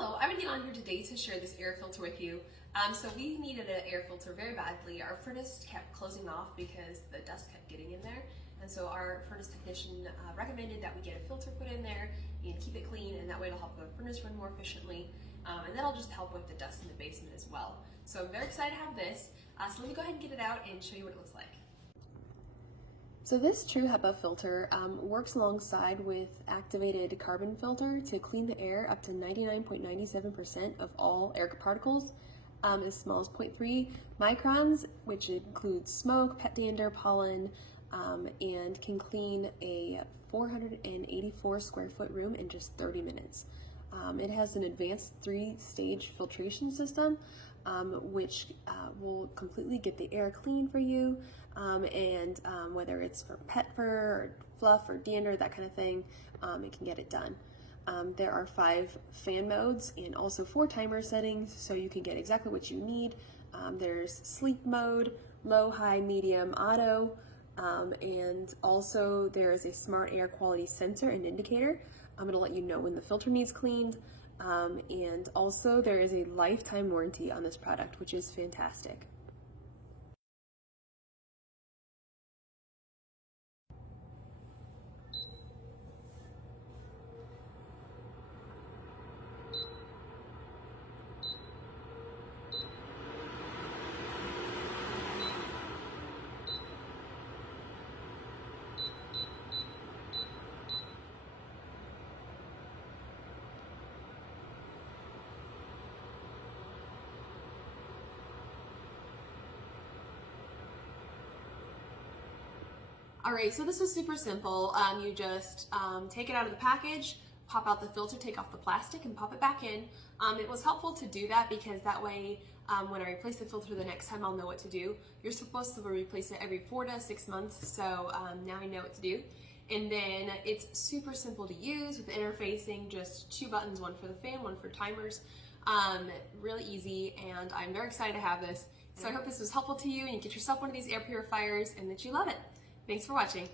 Hello, I'm gonna get on here today to share this air filter with you. So we needed an air filter very badly. Our furnace kept closing off because the dust kept getting in there. And so our furnace technician recommended that we get a filter put in there and keep it clean, and that way it'll help the furnace run more efficiently. And that'll just help with the dust in the basement as well. So I'm very excited to have this. So let me go ahead and get it out and show you what it looks like. So this True HEPA filter works alongside with activated carbon filter to clean the air up to 99.97% of all air particles as small as 0.3 microns, which includes smoke, pet dander, pollen, and can clean a 484 square foot room in just 30 minutes. It has an advanced 3-stage filtration system, which will completely get the air clean for you, and whether it's for pet fur or fluff or dander, that kind of thing, it can get it done. There are 5 fan modes and also 4 timer settings, so you can get exactly what you need. There's sleep mode, low, high, medium, auto, and also there is a smart air quality sensor and indicator. It'll let you know when the filter needs cleaned, and also there is a lifetime warranty on this product, which is fantastic. Alright, so this was super simple. You just take it out of the package, pop out the filter, take off the plastic, and pop it back in. It was helpful to do that because that way when I replace the filter the next time, I'll know what to do. You're supposed to replace it every 4 to 6 months, so now I know what to do. And then it's super simple to use with interfacing, just 2 buttons, one for the fan, one for timers. Really easy, and I'm very excited to have this. So I hope this was helpful to you and you get yourself one of these air purifiers and that you love it. Thanks for watching.